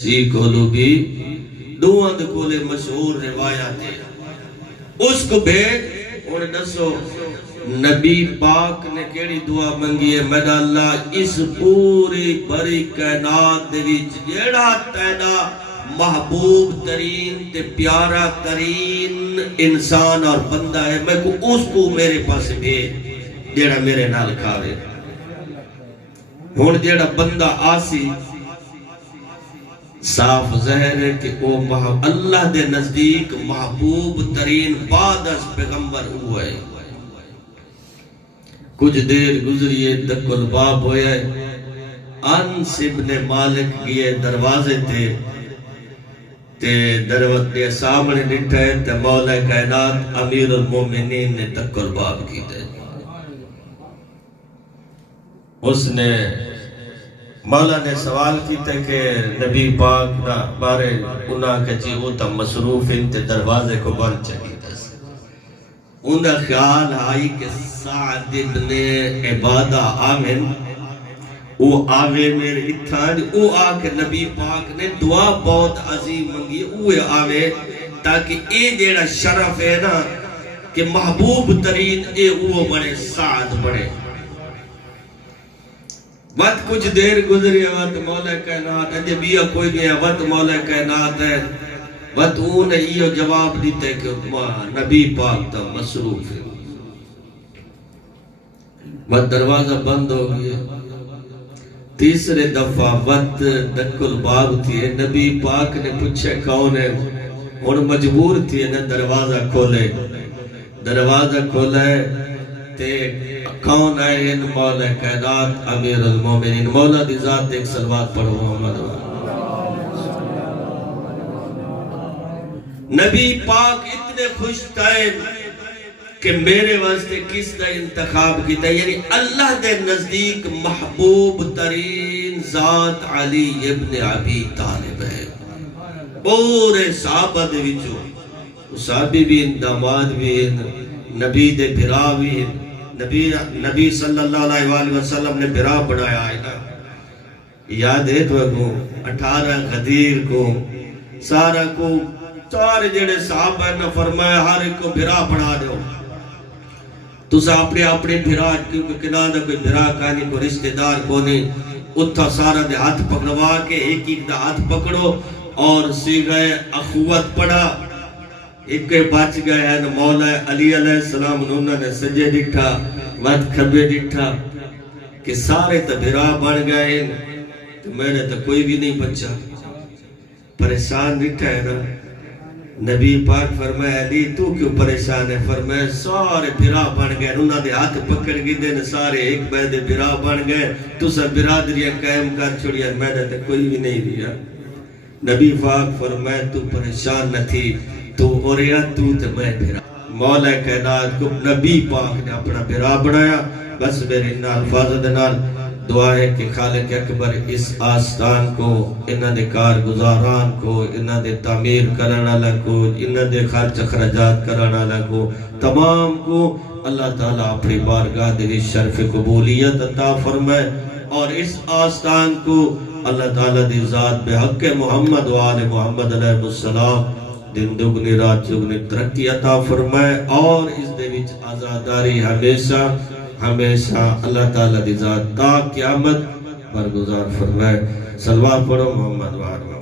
جی کولو بھی دوند کولے مشہور روایات ہے اس کو بھیج اور دسو نبی پاک نے کیڑی دعا منگی ہے میڈا اللہ اس پوری بڑی کائنات دے وچ جیڑا تینا محبوب ترین تے پیارا ترین انسان اور بندہ ہے میں کو اس کو میرے پاس بھیج جیڑا میرے نال کھاوے ہن جیڑا بندہ آسی صاف ظاہر ہے کہ وہ اللہ دے نزدیک محبوب ترین بعد از پیغمبر ہوئے کچھ دیر گزریے دک الباب ہوئے انس ابن مالک گئے دروازے تے دروازے دے سامنے ڈٹھے تے مولا کائنات امیر المومنین نے دک الباب کی دے اس نے مولا نے سوال کیتا کہ نبی پاک دا بارے انہاں کے جی وہ تا مصروف انتے دروازے کو بند چکی دس انہاں خیال آئی کہ سعد ابن عبادہ آمن وہ آوے میرے اتھان وہ آکے نبی پاک نے دعا بہت عظیم منگی وہ آوے تاکہ اے دیڑا شرف ہے نا کہ محبوب ترین اے وہ بڑے سعد بڑے وقت کچھ دیر گزری وقت مولا کائنات ہے جبیہ کوئی نہیں ہے وقت مولا کائنات ہے وقت انہیں یہ جواب دیتے کہ نبی پاک تا مصروف ہے وقت دروازہ بند ہو گیا تیسرے دفعہ وقت دکل باب تھی نبی پاک نے پوچھے کون ہے اور مجبور تھی نا دروازہ کھولے تے کون ہے ان مولا کائنات امیر المومنین مولا دی ذات ایک صلوات پڑھو محمد نبی پاک اتنے خوش تھے کہ میرے واسطے کس دا انتخاب کیتا یعنی اللہ دے نزدیک محبوب ترین ذات علی ابن ابی طالب ہے پورے صحابہ دے وچوں صحابی بھی ان داماد بھی ان نبی دے بھرا بھی ان نبی صلی اللہ علیہ وآلہ وسلم نے بھرا بڑھایا ہے نا یاد ہے تو 18 غدیر کو سارا کو سارے جڑے صحابہ نے فرمایا ہر ایک کو بھرا بڑھا دو تو سا اپنے بھرا کیونکہ کناں دا کوئی بھرا کہانی کو رشتہ دار کو نہیں اتھا سارا دے ہاتھ پکڑوا کے ایک دا ہاتھ پکڑو اور سیغہ اخوت پڑھا ایک کے بچ گئے ہیں مولا علی علیہ السلام انہوں نے سجے ڈٹھا وقت کھبے ڈٹھا کہ سارے تبھرا بڑھ گئے ہیں تو میں نے تو کوئی بھی نہیں بچا پریشان ڈٹھا ہے نا نبی پاک فرمایا علی تو کیوں پریشان ہے فرمایا سارے بھرا بڑھ گئے انہوں نے ہاتھ پکڑ گئی دن سارے ایک بیدے بھرا بڑھ گئے تو سب برادریاں قائم کر چھوڑیا میں نے تو کوئی بھی نہیں دیا نبی پاک فرمایا تو پریشان نہ تھی تو اوریا تو میں بھرا مولا کائنات کو نبی پاک نے اپنا بھرا بڑھایا بس میرے انہا الفاظ دنال دعا ہے کہ خالق اکبر اس آستان کو انہا دے کارگزاران کو انہا دے تعمیر کرنا لگو انہا دے خرچ اخراجات کرنا لگو تمام کو اللہ تعالیٰ اپنی بارگاہ دے شرف قبولیت عطا فرمائے اور اس آستان کو اللہ تعالیٰ دی ذات بے حق محمد و آل محمد علیہ السلام دن دگنی رات چگنی ترقی عطا فرمائے اور اس دے وچ آزاداری ہمیشہ اللہ تعالیٰ دی ذات تا قیامت برگزار فرمائے صلوات پڑھو محمد و آل محمد